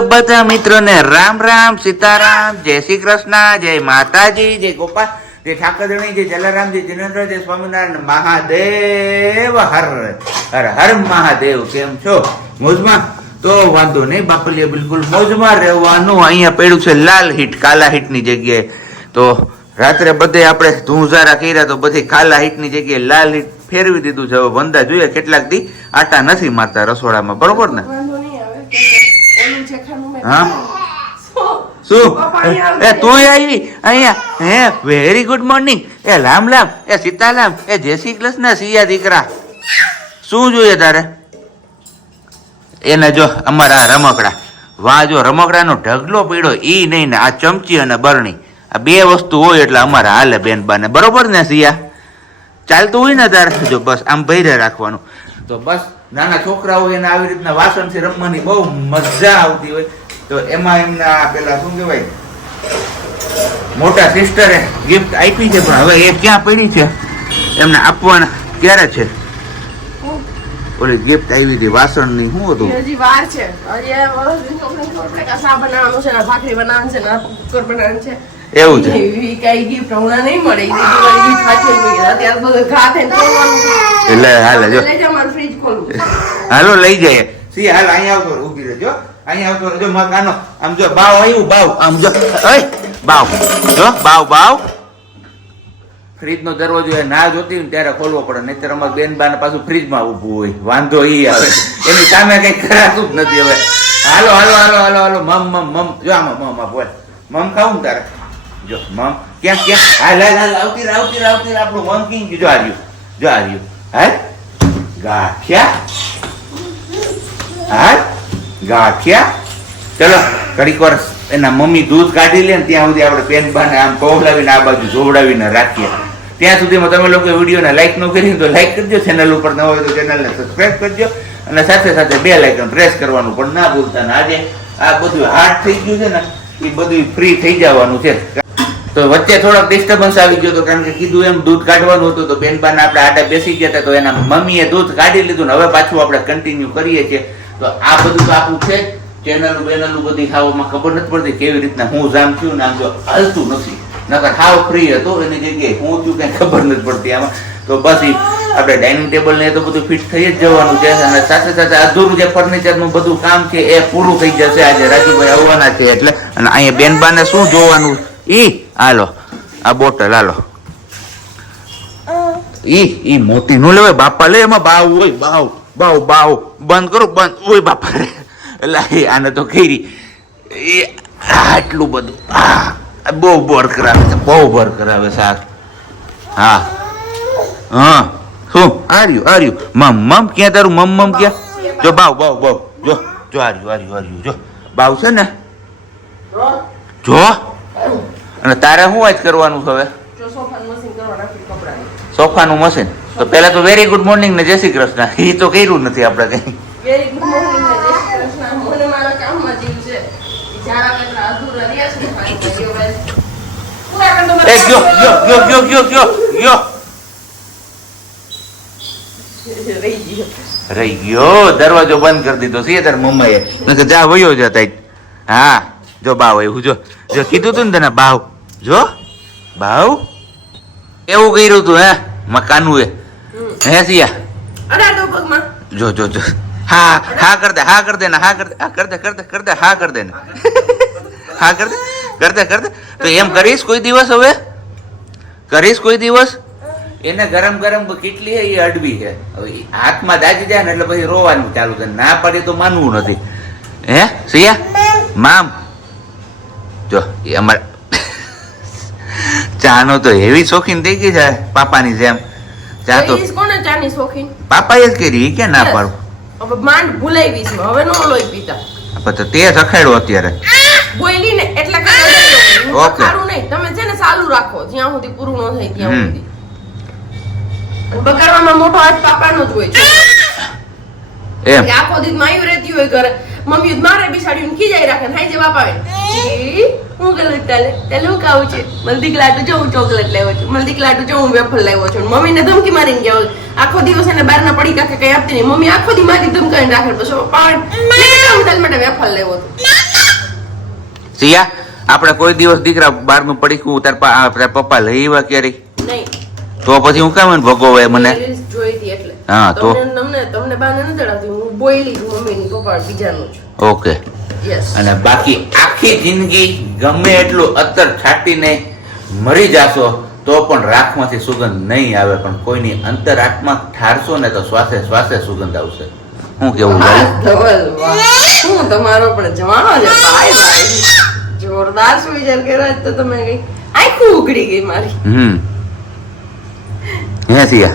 બધા મિત્રોને રામ રામ, સીતારામ, જય શ્રી કૃષ્ણ, જય માતાજી, જય ગોપાલ, જય ઠાકરધણી જય જલારામ, જય જય સ્વામિનારાયણ, મહાદેવ, હર હર હર મહાદેવ, કેમ છો? મોજમાં? તો વાંધો નહીં, બાપલીએ બિલકુલ મોજમાં રહેવાનું. અહીંયા પડ્યું છે લાલ હીટ, કાલા હીટની જગ્યાએ. તો રાત્રે બધે આપણે ધૂંઝારા કર્યા તો બધી કાલા હીટની જગ્યાએ લાલ હીટ ફેરવી દીધું છે. હવે વંદા જોઈએ કેટલાક દી આટા નથી મારતા રસોડામાં, બરોબર ને? હા? શું? એ તું આવી? અહીંયા હે વેરી ગુડ મોર્નિંગ એ લામ લામ એ સીતાલામ એ જય શ્રી કૃષ્ણ સિયા દીકરા. શું જોઈએ તારે? એને જો અમારા રમકડા. વાહ જો રમકડાનો ઢગલો પીડો ઈ નહીં ને આ ચમચી અને બરણી. આ બે વસ્તુ હોય એટલે અમારે હાલે બેન બાને બરોબર ને સિયા ચાલતું હોય ને તારે? જો બસ આમ ભૈરે રાખવાનું. તો બસ નાના છોકરાઓ એને આવી રીતના વાસણથી રમવાની બહુ મજા આવતી હોય. તો એમાં એમના પેલા શું કહેવાય? મોટા સિસ્ટરે ગિફ્ટ આપી છે પણ હવે એ ક્યાં પડી છે? એમને આપવાના ક્યારે છે? ઓલી ગિફ્ટ આવી હતી વાસણની શું હતું? હજી વાર છે. હજી આ વરસ દિવસ અમને ખબર પડે કે આ શા બનાવવાનું છે ને ભાખરી બનાવવાનું છે ને કુકર બનાવવાનું છે. એવું છે? કઈ gift હમણાં નહીં મળે. ઈ બીજી વાર gift સાચવી મૂકી. અત્યારે બધું ઘા થઈને એટલે હાલે જો. હાલો લઈ જઈએ. સી હાલ અહીંયા આવતો ઊભી રહેજો. અહીંયા આવતો જો મકાનો આમ જો, બાવ આવ્યું, બાવ. આમ જો ઓય બાવ. જો, બાવ બાવ. ફ્રીજ નો દરવાજો ના જોતી ને ત્યારે ખોલવો પડે, નહીતર અમારે બેન બાને પાછું ફ્રીજમાં ઊભું હોય. વાંધો એ આવે. એની સામે કઈ કરાતું જ નથી હવે. હાલો હાલો હાલો હાલો હાલો, મમ મમ મમ. જો આમાં મમ આ બોલ. મમ ખાવું ને તારે? જો, મમ. ક્યાં ક્યાં? હાલ હાલ હાલ, આવતી આવતી આવતી આપણું મમ કિંગ જો આ રહ્યું, જો આવ્યું હાલ. ગાંઠિયા હા ગાંઠિયા. ચલો, ઘડીક વાર એના મમ્મી દૂધ કાઢી લે ને ત્યાં સુધી આપણે પેન બાને આમ પહોંચલાવીને આ બાજુ જોવડાવીને રાખીએ. ત્યાં સુધીમાં તમે લોકો વિડીયોને લાઈક ન કરી તો લાઈક કરજો ચેનલ ઉપર ન હોય તો ચેનલને સબસ્ક્રાઈબ કરજો. અને સાથે સાથે બે લાઇકન પ્રેસ કરવાનું પણ ના ભૂલતા. ને આજે આ બધું હાર્ડ થઈ ગયું છે ને, એ બધું ફ્રી થઈ જવાનું છે. તો વચ્ચે થોડોક ડિસ્ટર્બન્સ આવી ગયો તો કારણ કે કીધું એમ દૂધ કાઢવાનું હતું તો બેનબાને આપણે આડા બેસી ગયા હતા તો એના મમ્મીએ દૂધ કાઢી લીધું ને હવે પાછું આપણે કન્ટિન્યુ કરીએ છીએ. તો આ બધું તો આપણું છે ચેનલ બેનલું બધી ખાવામાં ખબર નથી પડતી કેવી રીતના હું જામ થયું ને આમ જો હાલતું નથી. નકર હાવ ફ્રી હતો એની જગ્યાએ હું છું કઈ ખબર નથી પડતી આમાં. તો બસ આપણે ડાઇનિંગ ટેબલ ને એ તો બધું ફિટ થઈ જ જવાનું છે અને સાથે સાથે અધૂરું જે ફર્નિચરનું બધું કામ છે એ પૂરું થઈ જશે આજે. રાજુભાઈ આવવાના છે એટલે અને અહીંયા બેનબાને શું જોવાનું? ઈ હાલો આ બોટલ હાલો. ઈ ઈ મોટી નું લેવાય બાપા લે એમાં બાવ હોય બાવ બાવ બાવ. બંધ કરો બંધ. ઓય બાપા રે એટલે આને તો ખીરી. એ આટલું બધું. હા આ બહુ બોર કરાવે છે બહુ બોર કરાવે શાક હા. હા. શું? આર્યું આર્યું. મમ મમ ક્યાં તારું મમ મમ ક્યાં? જો બાવ બાવ બાવ. જો જો આર્યું આર્યું આર્યું. જો બાવ છે ને? જો. અને તારે શું વાત કરવાનું છે હવે? સોફાનું મશીન તો પહેલા તો વેરી ગુડ મોર્નિંગ ને જય શ્રી કૃષ્ણ. એ તો કર્યું નથી આપણે કઈ. વેરી ગુડ મોર્નિંગ ને જય શ્રી કૃષ્ણ. મને મારા કામમાં જીવ છે. જારા કચરા અધૂરા રહ્યા છે. મારી ભાઈઓ બસ. પૂરા કરી દો એ ગયો ગયો ગયો ગયો ગયો ગયો ગયો. ગયો. રહી ગયો. દરવાજો બંધ કરી દીધો છે તાર મમ્માએ. નકર જા વયો જતા હા જો બાવ એવું જો જો કીધું તું ને તને બાવ. જો બાવ. એવું કર્યું તું હે મકાનું એ હે સિયા અડાડ દો પગમાં. જો જો જો. હા હા કર દે હા કર દે ને હા કર દે હા કર દે કર દે કર દે હા કર દે ને. હા કર દે કર દે કર દે. તો એમ કરીશ કોઈ દિવસ હવે? કરીશ કોઈ દિવસ? એને ગરમ ગરમ કેટલી હે એ અડવી છે હવે હાથમાં દાજી જાય ને એટલે પછી રોવાનું ચાલુ થાય. ના પડે તો માનવું નથી. હે સિયા? મામ. જો એ અમારે ચાનો તો એવી શોખીન થઈ ગઈ છે પાપાની જેમ. ચા તો કોને ચાની શોખીન? પાપાએ જ કરી કે ના પાડું? હવે માંડ ભૂલાઈ છે હવે નો લોઈ પીતા. પણ તો તે રખાડ્યો અત્યારે. બોયલી ને એટલે કે ઓકે. સારું નહીં. તમે છે ને ચાલુ રાખો. જ્યાં સુધી પૂરું ન થાય ત્યાં સુધી. બગાડવામાં મોટો હાથ પાપાનો જ હોય છે. એમ. કે આખો દી માયું રહેતી હોય ઘરે. મમ્મી મારે બિસાડીને ખીજાઈ રાખે ને હાઈ જે બાપા આવે હું ગલત ચાલે ચાલે હું ખાવું છે? મલદીક લાડુ જો હું ચોકલેટ લાવ્યો છું? મલદીક લાડુ જો હું વેફર લાવ્યો છું? મમ્મીને ધમકી મારીને ગયા આખો દિવસ એને બહારના પડી કઈ આપતી નહીં. મમ્મી આખો દી મારી ધમકાઈને રાખે પછી પણ હું તારી માટે વેફર લાવ્યો છું. સિયા આપણે કોઈ દિવસ દીકરા બારનું પડીકું તાર પા- તાર પપ્પા લઈ આવ્યા ક્યારે? નહીં. તો પછી હું કામ ભોગવે મને? જોઈ હતી એટલે. હા, તો? તમને તમને બાર બાને નથી ચડાવતી હું બોયલી છું મમ્મી પપ્પા બીજાનું છું ઓકે યસ અને બાકી આખી જિંદગી ગમે એટલું અત્તર છાટીને મરી જાશો તો પણ રાખમાંથી સુગંધ નહીં આવે પણ કોઈની અંતર આત્મા ઠારશો ને તો શ્વાસે શ્વાસે સુગંધ આવશે. હું કેવું. શું તમારો પણ જવાનો છે ભાઈ ભાઈ. જોરદાર વિચાર કર્યો તો તમે કઈ આખું ઉઘડી ગઈ મારી. હમ. હે સિયા.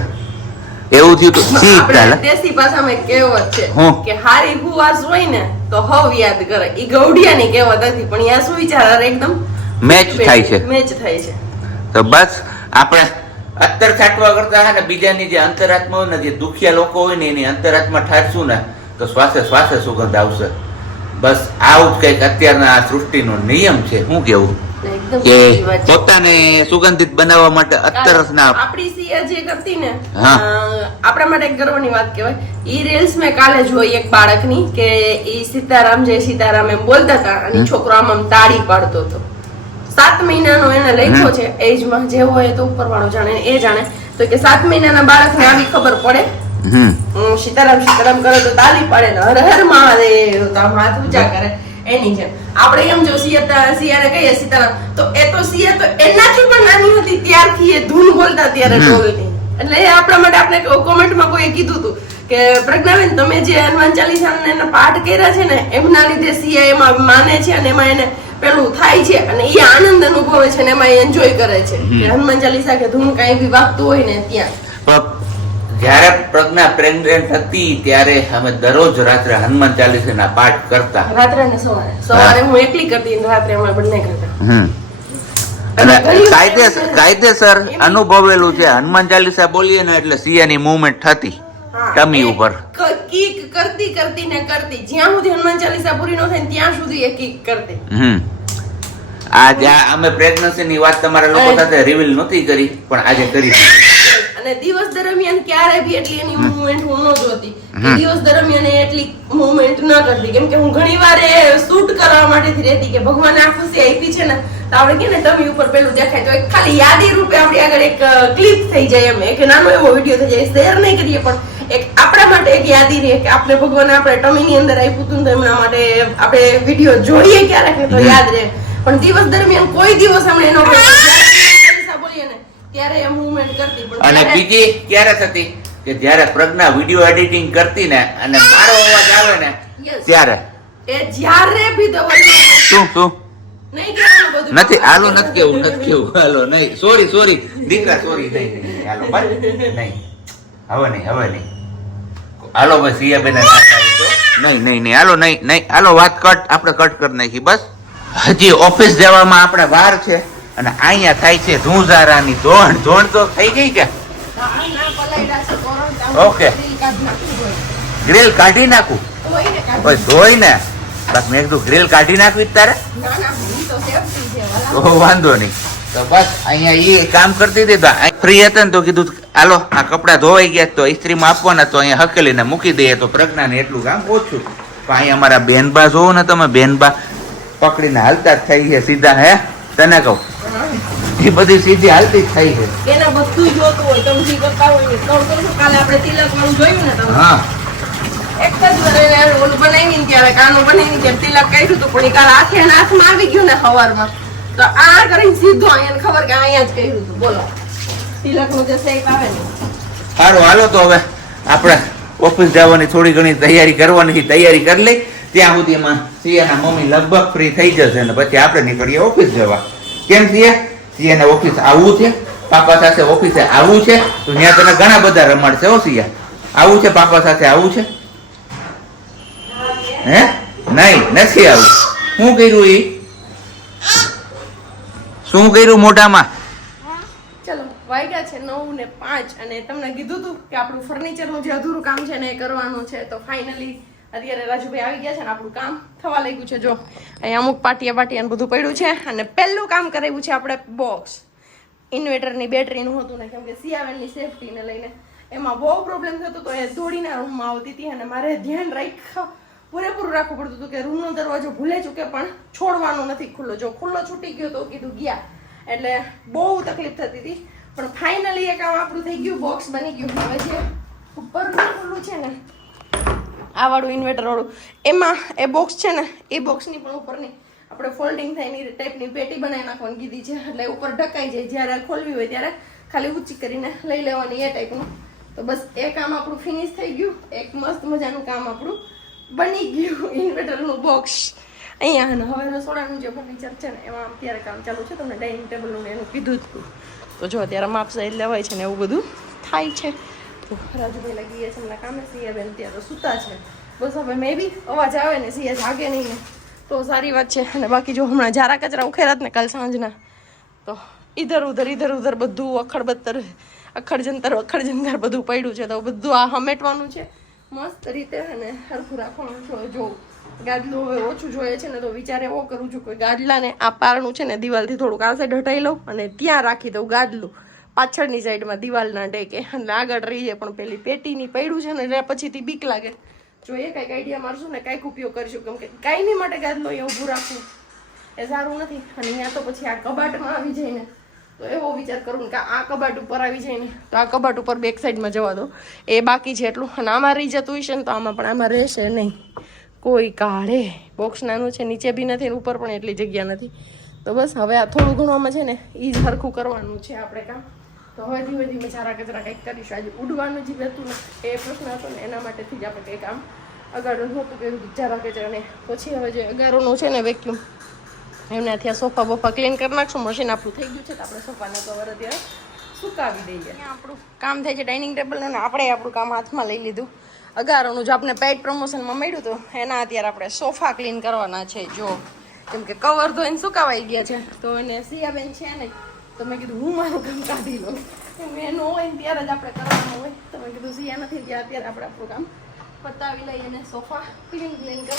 એવું થયું તો સી ચાલે. દેશી ભાષામાં કહેવત છે કે હારી ભૂવાસ હોય ને તો હવ યાદ કરે. ઈ ગૌડિયાની કહેવત હતી પણ યા શું વિચાર એકદમ મેચ થાય છે. મેચ થાય છે. તો બસ આપણે અત્તર છાંટવા કરતા હે ને બીજાની જે અંતરાત્મા હોય ને જે દુખિયા લોકો હોય ને એની અંતરાત્મા ઠારશું ને તો શ્વાસે શ્વાસે સુગંધ આવશે. બસ આવું જ કંઈક અત્યારના આ સૃષ્ટિનો નિયમ છે. શું કેવું? કે. પોતાને સુગંધિત બનાવવા માટે અત્તર ના આપણી સિયા જે કરતી ને આપણા માટે ગર્વની વાત કહેવાય. ઈ રીલ્સ મેં કાલે જોઈ એક બાળકની કે ઈ સીતારામ જય સીતારામ એમ બોલતા હતા અને છોકરો આમ આમ તાળી પાડતો હતો. સાત મહિનાનો એને લખ્યો છે એજમાં જે હોય તો ઉપરવાળો જાણે એ જાણે. તો કે સાત મહિનાના બાળકને આવી ખબર પડે? સીતારામ સીતારામ કરે તો તાળી પાડે હર હર મહાદેવ તો હાથ ઊંચા કરે. એની જેમ. આપણે એમ જો સિયા સિયાને કહીએ સીતારામ. તો એ તો સિયા તો એનાથી પણ નાની હતી ત્યારથી એ ધૂન બોલતા ત્યારે. ઢોલની એટલે એ આપણા માટે આપણે કોમેન્ટમાં કોઈ કીધું હતું કે પ્રજ્ઞાબેન તમે જે હનુમાન ચાલીસા એના પાઠ કર્યા છે ને એમના લીધે સિયા એમાં માને છે અને એમાં એને પેલું થાય છે અને એ આનંદ અનુભવે છે ને એમાં એન્જોય કરે છે. કે હનુમાન ચાલીસા કે ધૂન કાંઈ બી વાગતું હોય ને ત્યાં. જ્યારે પ્રજ્ઞા પ્રેગ્નેન્ટ હતી ત્યારે અમે દરરોજ રાત્રે હનુમાન ચાલીસાના પાઠ કરતા. રાત્રે ને સવારે. સવારે હું એકલી કરતી રાત્રે અમે બંને કરતા. હમ. અને કાયદેસર કાયદેસર અનુભવેલું છે. હનુમાન ચાલીસા બોલીએ ને એટલે સિયાની મુવમેન્ટ થતી ટમી ઉપર. કીક કરતી કરતી ને કરતી. જ્યાં સુધી હનુમાન ચાલીસા પૂરી ન થાય ત્યાં સુધી એ કીક કરતી. હમ. આ જ્યાં અમે પ્રેગ્નન્સી ની વાત તમારા લોકો સાથે રિવીલ નહોતી કરી પણ આજે કરી અને દિવસ દરમિયાન ક્યારે બી એટલી એની મુવમેન્ટ હું ન જોતી. દિવસ દરમિયાન એટલી મુવમેન્ટ ન કરતી. કેમ કે હું ઘણી વાર શૂટ કરવા માટે રહેતી કે ભગવાન આ ખુશી આપી છે ને તો આપણે કે ને ટમી ઉપર પેલું દેખાય. તો એક ખાલી યાદી રૂપે આપણી આગળ એક ક્લિપ થઈ જાય એમ. એક નાનો એવો વીડિયો થઈ જાય. શેર નહીં કરીએ પણ એક આપણા માટે એક યાદી રહે કે આપણે ભગવાન આપણે ટમીની અંદર આપ્યું હતું તો એમના માટે આપણે વીડિયો જોઈએ ક્યારેક તો યાદ રહે. પણ દિવસ દરમિયાન કોઈ દિવસ આપણે એનો ત્યારે એ મુવમેન્ટ કરતી પણ અને બીજી ક્યારે થતી? કે જ્યારે પ્રજ્ઞા વીડિયો એડિટિંગ કરતી ને અને મારો અવાજ આવે ને ત્યારે? એ જ્યારે ભી દવાઈ શું શું? નથી હાલો નથી કેવું નથી કેવું. હાલો નહીં. સોરી સોરી દીકરા સોરી નહીં નહીં હાલો બસ નહીં. હવે નહીં હવે નહીં. હાલો બસ સિયા બેન નહીં નહીં નહીં. હાલો નહીં નહીં. હાલો વાત કટ. આપણે કટ કરી નાખી બસ. હજી ઓફિસ જવામાં આપણે વાર છે. અને અહીંયા થાય છે ધૂંઝારાની ધોણ. ધોણ તો થઈ ગઈ કે? ઓકે. ગ્રીલ કાઢ નાખું? ભાઈ. ધોઈ ને. બસ મેં કીધું ગ્રીલ કાઢી નાખવી તારે? વાંધો નહીં. તો બસ, અહીંયા એ કામ કરતી હતી તો ફ્રી હતા ને તો કીધું, હાલો, આ કપડાં ધોવાઈ ગયા તો ઇસ્ત્રીમાં આપવાના તો અહીંયા હકેલીને મૂકી દઈએ. તો પ્રજ્ઞાને એટલું કામ ઓછું. તો અહીંયા અમારા બેનબા જોવો ને તમે, બેનબા પકડીને હાલતા જ થઈ ગયા સીધા, હે? તને કહું એ બધી સીધી હાલતી થઈ છે. એને બધું જોતું હોય. તમે જે કરતા હોય. કહું તો કાલે આપણે તિલક વાળું જોયું ને તમે? હા. એક જ વાર ઓલું બનાવીને ત્યારે કાનો બનાવીને ત્યારે તિલક કર્યું હતું પણ એ કાલે આખે હાથમાં આવી ગયું ને સવારમાં. તો આ કરીને સીધો અહીંયા ખબર કે અહીંયા જ કર્યું હતું. બોલો. તિલકનું જે shape આવે ને. સારું હાલો તો હવે આપણે ઓફિસ જવાની થોડી ઘણી તૈયારી કરવાની તૈયારી કરી લઈ. ત્યાં સુધીમાં સિયાના મમ્મી લગભગ ફ્રી થઈ જશે ને પછી આપણે નીકળીએ ઓફિસ જવા. કેમ સિયા સિયાને ઓફિસ આવવું છે? પાપા સાથે ઓફિસે આવવું છે? તો ત્યાં તને ઘણા બધા રમાડશે હો સિયા. આવું છે પાપા સાથે આવું છે? હે? નહીં, નથી આવું. શું કર્યું એ શું કર્યું મોઢામાં? વાગ્યા છે નવ ને પાંચ અને તમને કીધું હતું કે આપણું ફર્નિચરનું જે અધૂરું કામ છે ને એ કરવાનું છે, તો ફાઇનલી અત્યારે રાજુભાઈ આવી ગયા છે ને આપણું કામ થવા લાગ્યું છે. જો, અહીંયા અમુક પાટિયા પાટિયા બધું પડ્યું છે અને પહેલું કામ કરાવ્યું છે આપણે બોક્સ ઇન્વર્ટરની બેટરીનું હતું ને, કેમ કે સિયાવેલની સેફટીને લઈને. એમાં બહુ પ્રોબ્લેમ થતો તો એ દોડીના રૂમમાં આવતી હતી અને મારે ધ્યાન રાખ પૂરેપૂરું રાખવું પડતું હતું કે રૂમનો દરવાજો ભૂલે ચૂકે, પણ છોડવાનો નથી ખુલ્લો. જો ખુલ્લો છૂટી ગયો તો કીધું ગયા. એટલે બહુ તકલીફ થતી હતી. પણ ફાઇનલી એ કામ આપણું થઈ ગયું બોક્સ બની ગયું. હવે જે ઉપરનું ખુલ્લું છે ને આ વાળું ઇન્વર્ટર વાળું. એમાં એ બોક્સ છે ને, એ બોક્સની પણ ઉપરની આપણે ફોલ્ડિંગ થાય એની ટાઈપની પેટી બનાવી નાખવાની કીધી છે. એટલે ઉપર ઢકાઈ જાય. જ્યારે ખોલવી હોય ત્યારે ખાલી ઊંચી કરીને લઈ લેવાની એ ટાઈપનું તો બસ એ કામ આપણું ફિનિશ થઈ ગયું. એક મસ્ત મજાનું કામ આપણું બની ગયું ઇન્વર્ટરનું બોક્સ અહીંયા અને હવે રસોડાનું જે ફર્નિચર છે ને, એમાં અત્યારે કામ ચાલુ છે. તમને ડાઇનિંગ ટેબલનું એનું કીધું જ તો જો, અત્યારે માપસાઈડ લેવાય છે ને એવું બધું થાય છે. તો રાજુભાઈ લાગી ગયા છે એમના કામે સિયાબેન તો સૂતા છે. બસ હવે મે બી અવાજ આવે ને સિયા જાગે નહીં તો સારી વાત છે. અને બાકી જો હમણાં જારા કચરા ઉખેરાત ને કાલ સાંજના. તો ઈધર ઉધર ઈધર ઉધર બધું અખડ બત્તર, અખડ જંતર અખડ જંતર બધું પડ્યું છે. તો બધું આ હમેટવાનું છે. મસ્ત રીતે અને હરખું રાખવાનું છે. જો ગાદલું હવે ઓછું જોઈએ છે ને તો વિચાર એવો કરું છું કે ગાદલાને આ પારણું છે ને દિવાલથી થોડુંક આ સાઈડ હટાવી લઉં અને ત્યાં રાખી દઉં ગાદલું. પાછળની સાઈડમાં દિવાલના ટેકે અને આગળ રહીએ પણ પેલી પેટીની પડ્યું છે ને, એટલે પછીથી બીક લાગે. જોઈએ કંઈક આઈડિયા મારશું ને, કંઈક ઉપયોગ કરીશું. કેમ કે કાંઈ માટે ગાદલો એ ઊભું રાખવું. એ સારું નથી. અને અહીંયા તો પછી આ કબાટમાં આવી જાય ને, તો એવો વિચાર કરું કે આ કબાટ ઉપર આવી જાય ને, તો આ કબાટ ઉપર બેક સાઈડમાં જવા દો. એ બાકી છે એટલું. અને આમાં રહી જતું હશે ને, તો આમાં પણ આમાં રહેશે નહીં. કોઈ કાઢે. બોક્સ નાનું છે, નીચે બી નથી ઉપર પણ એટલી જગ્યા નથી. તો બસ હવે આ થોડું ઘણું આમાં છે ને એ જ સરખું કરવાનું છે આપણે કામ. તો હવે ધીમે ધીમે સારા કચરા કંઈક કરીશું. આજે ઉડવાનું જે હતું ને, એ પ્રશ્ન હતો ને, એના માટેથી જ આપણે કંઈક કામ આગળ નહોતું કર્યું ચારા કચરાને પછી હવે જે અગારોનું છે ને વેક્યુમ એમને ત્યાં સોફા બોફા ક્લીન કરી નાખશું. મશીન આપણું થઈ ગયું છે તો આપણે સોફાને કવર અત્યારે સુકાવી દઈએ. આપણું કામ થાય છે ડાઇનિંગ ટેબલનું અને આપણે આપણું કામ હાથમાં લઈ લીધું. અગારોનું જો આપણે પેટ પ્રમોશનમાં મળ્યું હતું એના અત્યારે આપણે સોફા ક્લીન કરવાના છે. જો, કેમ કે કવર ધોઈને સુકાવાઈ ગયા છે. તો એને સિયાબેન છે ને તો મેં કીધું હું મારું કામ કાઢી લઉં. કે એનું હોય ને ત્યારે જ આપણે કરવાનું હોય. તો મેં કીધું સિયા નથી ત્યાં અત્યારે આપણે આપણું કામ પતાવી લઈએ અને સોફા ક્લીન ક્લીન મસ્ત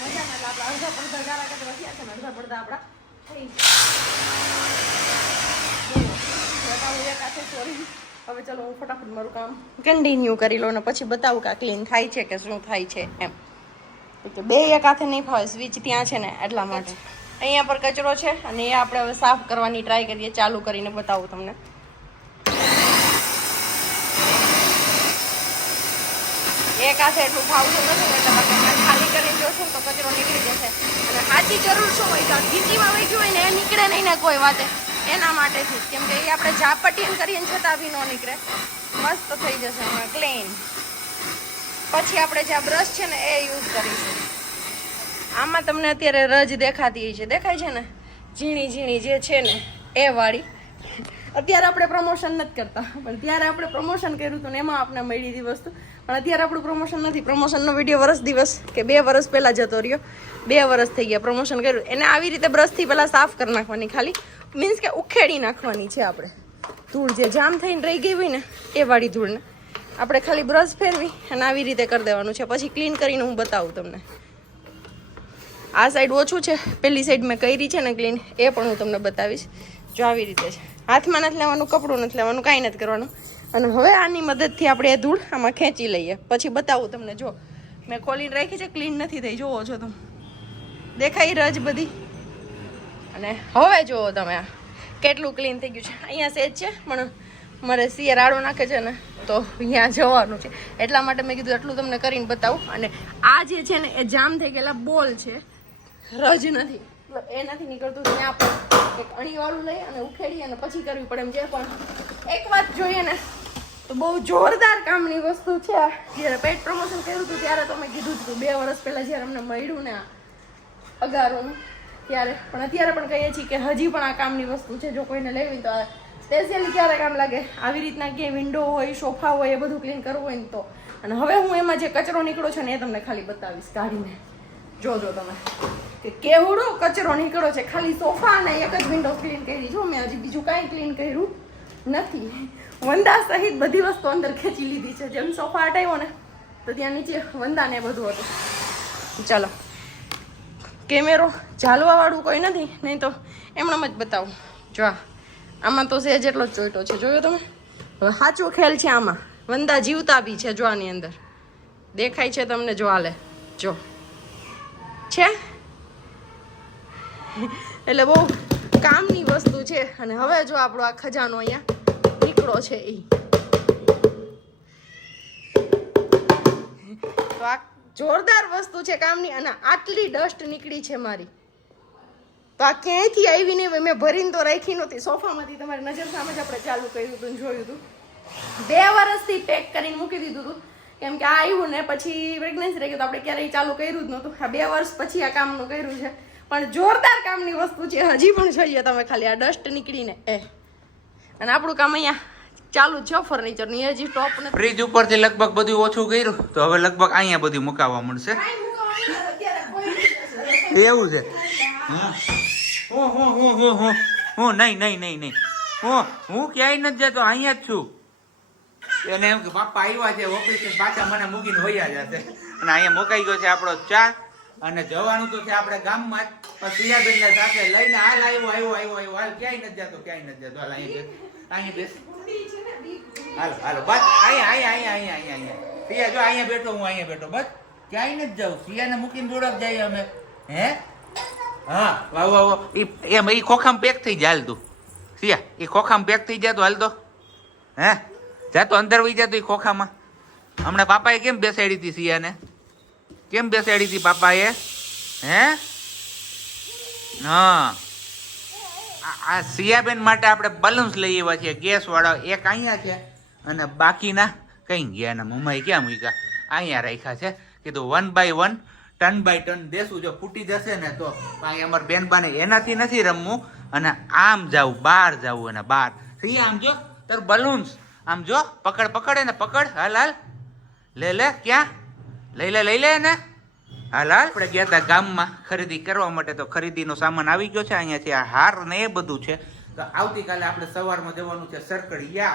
મજાના એટલે આપણા અડધા પડધા ગારા કચરા થયા છે ને અડધા પડધા આપણા થઈ ગયા. સોરી હવે ચલો હું ફટાફટ મારું કામ કન્ટિન્યુ કરી લઉં ને પછી બતાવું કે આ ક્લીન થાય છે કે શું થાય છે એમ. તો બે એક હાથે નહીં ફાવે સ્વિચ ત્યાં છે ને એટલા માટે. અહીંયા પર કચરો છે અને એ આપણે હવે સાફ કરવાની ટ્રાય કરીએ, ચાલુ કરીને બતાવું તમને. એક હાથે એટલું ફાવતું નથી એટલે તમે ખાલી કરીને જોશો તો કચરો નીકળી જશે. અને સાચી જરૂર શું હોય તો ગીચીમાં વેચ્યું હોય ને એ નીકળે નહીં ને કોઈ વાતે. એના માટેથી. કેમ કે એ આપણે ઝાપટીને કરીએ છતાં બી ન નીકળે. મસ્ત થઈ જશે ક્લીન પછી આપણે જે બ્રશ છે ને એ યુઝ કરીશું. આમાં તમને અત્યારે રજ દેખાતી છે. દેખાય છે ને? ઝીણી ઝીણી જે છે ને, એ વાળી. અત્યારે આપણે પ્રમોશન નથી કરતા. પણ ત્યારે આપણે પ્રમોશન કર્યું હતું ને, એમાં આપણે મળી હતી વસ્તુ. પણ અત્યારે આપણું પ્રમોશન નથી. પ્રમોશનનો વીડિયો વર્ષ દિવસ કે બે વર્ષ પહેલાં જતો રહ્યો. બે વર્ષ થઈ ગયા પ્રમોશન કર્યું. એને આવી રીતે બ્રશથી પહેલાં સાફ કરી નાખવાની ખાલી. મીન્સ કે ઉખેડી નાખવાની છે આપણે. ધૂળ જે જામ થઈને રહી ગઈ હોય ને, એ વાળી ધૂળને. આપણે ખાલી બ્રશ ફેરવી અને આવી રીતે કરી દેવાનું છે. પછી ક્લીન કરીને હું બતાવું તમને. આ સાઈડ ઓછું છે, પેલી સાઈડ મેં કરી છે ને ક્લીન એ પણ હું તમને બતાવીશ. જો આવી રીતે છે. હાથમાં નથી લેવાનું, કપડું નથી લેવાનું, કાંઈ નથી કરવાનું. અને હવે આની મદદથી આપણે એ ધૂળ આમાં ખેંચી લઈએ. પછી બતાવું તમને, જો. મેં ખોલીને રાખી છે ક્લીન નથી થઈ. જોવો છો તમે. દેખાય રજ બધી. અને હવે જુઓ તમે આ કેટલું ક્લીન થઈ ગયું છે. અહીંયા સેજ છે, પણ મારે સિયર રાડો નાખે છે ને, તો અહીંયા જવાનું છે. એટલા માટે મેં કીધું, એટલું તમને કરીને બતાવું. અને આ જે છે ને, એ જામ થઈ ગયેલા બોલ છે. રજ નથી. એ નથી નીકળતું ત્યાં પણ એક અણીવાળું લઈ અને ઉખેડી અને પછી કરવી પડે એમ જે પણ. એક વાત જોઈએ ને, તો બહુ જોરદાર કામની વસ્તુ છે જ્યારે પેટ પ્રમોશન કર્યું હતું, ત્યારે તો મેં કીધું હતું, બે વર્ષ પહેલાં જ્યારે અમને મળ્યું ને અગારોનું, ત્યારે પણ અત્યારે પણ કહીએ છીએ કે હજી પણ આ કામની વસ્તુ છે. જો કોઈને લેવી તો સ્પેશિયલી ક્યારે કામ લાગે, આવી રીતના કે વિન્ડો હોય સોફા હોય, એ બધું ક્લીન કરવું હોય ને તો. અને હવે હું એમાં જે કચરો નીકળો છે ને, એ તમને ખાલી બતાવીશ કાઢીને જોજો તમે. કે કેવડો કચરો નીકળ્યો છે. ખાલી સોફા અને એક જ વિન્ડો ક્લીન કરી. જો, મેં હજી બીજું કાંઈ ક્લીન કર્યું નથી. વંદા સહિત બધી વસ્તુ અંદર ખેંચી લીધી છે. જેમ સોફા હટાવ્યો ને, તો ત્યાં નીચે વંદા ને બધું હતું. ચાલો. કેમેરો ઝાલવાવાળું કોઈ નથી, નહીં તો એમણે જ બતાવું. જો આમાં તો સેજ એટલો જ ચોઈટો છે. જોયો તમે? હવે સાચો ખેલ છે આમાં. વંદા જીવતા બી છે જો આની અંદર. દેખાય છે તમને જો લે જો. છે? એટલે બહુ કામની વસ્તુ છે. અને હવે જો આપણો આ ખજાનો અહીંયા નીકળો છે એ તો આ જોરદાર વસ્તુ છે કામની અને આટલી ડસ્ટ નીકળી છે મારી. તો આ ક્યાંયથી આવી નહીં મેં ભરીને તો રાખી નહોતી. સોફામાંથી તમારી નજર સામે જ આપણે ચાલુ કર્યું હતું જોયું હતું. બે વર્ષથી પેક કરીને મૂકી દીધું હતું. કેમ કે આ આવ્યું ને પછી પ્રેગ્નન્સી રહી ગયું તો આપણે ક્યારેય ચાલુ કર્યું જ નહોતું. આ બે વર્ષ પછી આ કામનું કર્યું છે. પણ જોરદાર કામની વસ્તુ છે. હજી પણ જોઈએ તમે ખાલી આ ડસ્ટ નીકળીને. એ. અને આપણું કામ અહીંયા ચાલુ છે ફર્નિચરની હજી ટોપ ને ફ્રીજ ઉપરથી લગભગ બધું ઓછું કર્યું. તો હવે લગભગ અહીંયા બધું મુકાવવા મળશે. એવું છે. હું હું હું હું હું. હું નહીં નહીં નહીં નહીં. હું હું ક્યાંય નથી જતો. અહીંયા જ છું. એને એમ કે પાપા આવ્યા છે ઓફિસ પાછા મને મૂકીને વયા જશે. અને અહીંયા મુકાઈ ગયો છે આપણો ચા. અને જવાનું તો છે આપણે ગામમાં જ. પણ સિયાબેનને સાથે લઈને હાલ આવ્યો આવ્યો આવ્યો આવ્યો. હાલ ક્યાંય નથી જતો, ક્યાંય નથી જતો. હાલ અહીંયા અહીંયા બેસ. હાલ, હાલો, બસ. અહીંયા અહીંયા અહીંયા અહીંયા અહીંયા સિયા જો અહીંયા બેઠો, હું અહીંયા બેઠો. બસ. ક્યાંય નથી જાઉં સિયાને મૂકીને દોડક જઈએ અમે. હે? હા વાવ વાવ ઈ, એમ, ઈ ખોખામાં પેક થઈ જાય. હાલ તું. સિયા, ઈ ખોખામાં પેક થઈ જાય તો હાલ તો. હે? જા તો અંદર વહી જા ખોખામાં. હમણાં પાપાએ કેમ બેસાડી હતી સિયાને કેમ બેસાડી હતી પાપાએ? હે? હા. આ- સિયાબેન માટે આપણે બલૂન્સ લઈ આવ્યા છીએ. ગેસ વાળા એક અહીંયા છે અને બાકીના કઈ ગયા એના મમ્માએ ક્યાં મૂક્યા? અહીંયા રાખ્યા છે. કીધું one by one ton by ton દેશું. જો ફૂટી જશે ને તો અહીં અમાર બેનબાને એનાથી નથી રમવું અને આમ જાવું બહાર જાવું અને બહાર. આમ જો, તાર બલૂન્સ આમ જો, પકડ, પકડે ને પકડ. હાલ હાલ. લે લે, ક્યાં? લઈ લે લઈ લે ને હાલ હાલ. આપણે ગયા હતા ગામમાં ખરીદી કરવા માટે. તો ખરીદીનો સામાન આવી ગયો છે. અહીંયાથી આ હાર ને એ બધું છે. તો આવતીકાલે આપણે સવારમાં જવાનું છે સરકડિયા.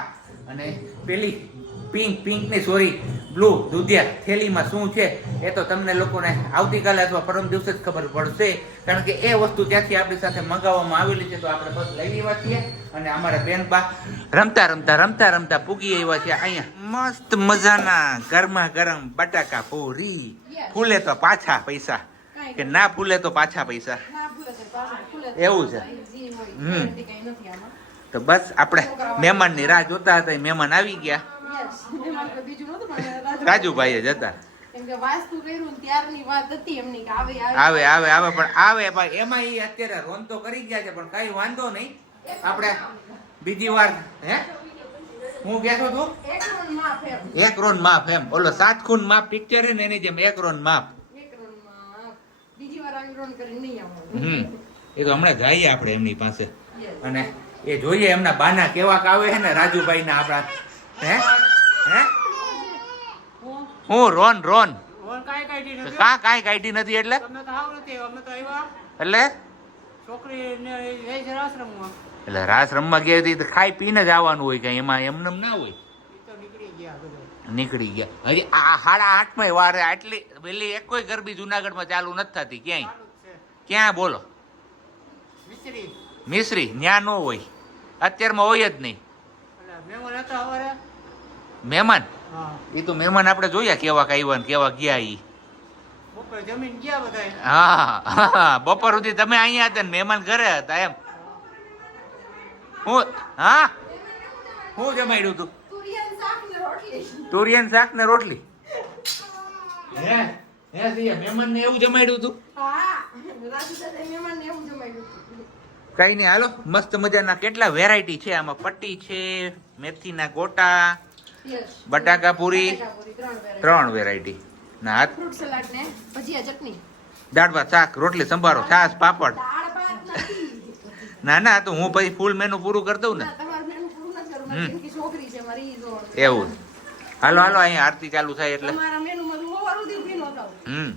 અને પેલી પિંક પિંક ને સોરી. બ્લુ દુધિયા થેલીમાં શું છે એ તો તમને લોકોને આવતીકાલે અથવા પરમ દિવસે જ ખબર પડશે. કારણ કે એ વસ્તુ ત્યાંથી આપણી સાથે મંગાવવામાં આવેલી છે તો આપણે બસ લઈ લેવા છીએ અને અમારા બેન બા રમતા રમતા રમતા રમતા પૂગી આવ્યા છે અહીંયા. મસ્ત મજાના ગરમા ગરમ બટાકા પૂરી. ફૂલે તો પાછા પૈસા. કે ના ફૂલે તો પાછા પૈસા. એવું છે. હમ. તો બસ આપણે મહેમાનની રાહ જોતા હતા એ મહેમાન આવી ગયા. રાજુભાઈ જ હતા. આવે આવે. આવે પણ આવે પણ એમાં એ અત્યારે રોન તો કરી ગયા છે પણ કઈ વાંધો નહીં. આપણે બીજી વાર હે? હું કહેતો તું? એક રોન માફ એમ. ઓલો સાત ખૂન માફ પિક્ચર ને એની જેમ એક રોન માફ હમ. એ તો હમણાં જઈએ આપણે એમની પાસે. અને એ જોઈએ એમના બાના કેવા આવે છે ને રાજુભાઈ ના આપણા હે? હે? હું? રોન રોન. કા કાંઈ કાઢી નથી એટલે? એટલે? એટલે રાસ રમવા ગયા હતી તો ખાઈ પીને જ આવવાનું હોય કઈ એમાં એમને ના હોય. નીકળી ગયા હજી આ સાડા આઠમાં વારે આટલી પેલી એક કોઈ ગરબી જુનાગઢમાં ચાલુ નથી થતી ક્યાંય? ક્યાં બોલો? મિશ્રી ન્યા નો હોય. અત્યારમાં હોય જ નહીં. મહેમાન? એ તો મહેમાન આપણે જોયા કેવા આવ્યા ને કેવા ગયા ઈ. હા હા બપોર સુધી તમે અહીંયા હતા ને મહેમાન ઘરે હતા એમ. હું હા? હું જમાડ્યું તું? તુરિયાનું શાક ને રોટલી. હે? હે સિયા મહેમાન ને એવું જમાડ્યું તું. કઈ નહીં હાલો. મસ્ત મજાના કેટલા વેરાયટી છે આમાં? પટ્ટી છે મેથીના ગોટા. બટાકા પૂરી ત્રણ વેરાયટી ના હાથ. ફ્રૂટ સલાડ ને ભજીયા ચટણી. દાળ ભાત શાક રોટલી સંભારો છાશ પાપડ. ના ના તો હું પછી ફૂલ મેનુ પૂરું કરી દઉં ને. એવું. હાલો હાલો અહીંયા આરતી ચાલુ થાય એટલે. હમ.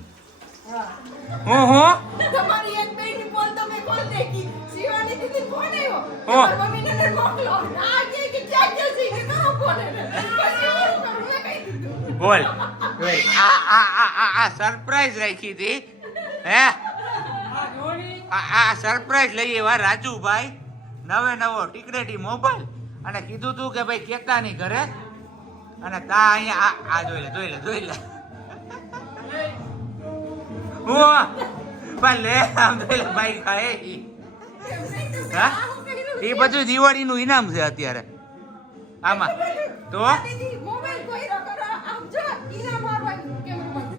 હું. હું તમારી એક બેનની ફોન તમે કોલ દેખી? શિવાની દીદી ફોન આવ્યો? મમ્મીને મોકલો. બોલ. આ આ આ આ આ સરપ્રાઈઝ રાખી હતી હે? આ આ સરપ્રાઈઝ લઈ એવા રાજુભાઈ નવે નવો ટીકરેટી મોબાઈલ. અને કીધું તું કે ભાઈ કેતા નહીં ઘરે. અને તા અહીંયા આ આ જોઈ લે જોઈ લે જોઈ લે. હું પણ લે આમ જોઈ લે ભાઈ ખાય. હા? એ બધું દિવાળીનું ઇનામ છે અત્યારે. આમાં. તો? Ina,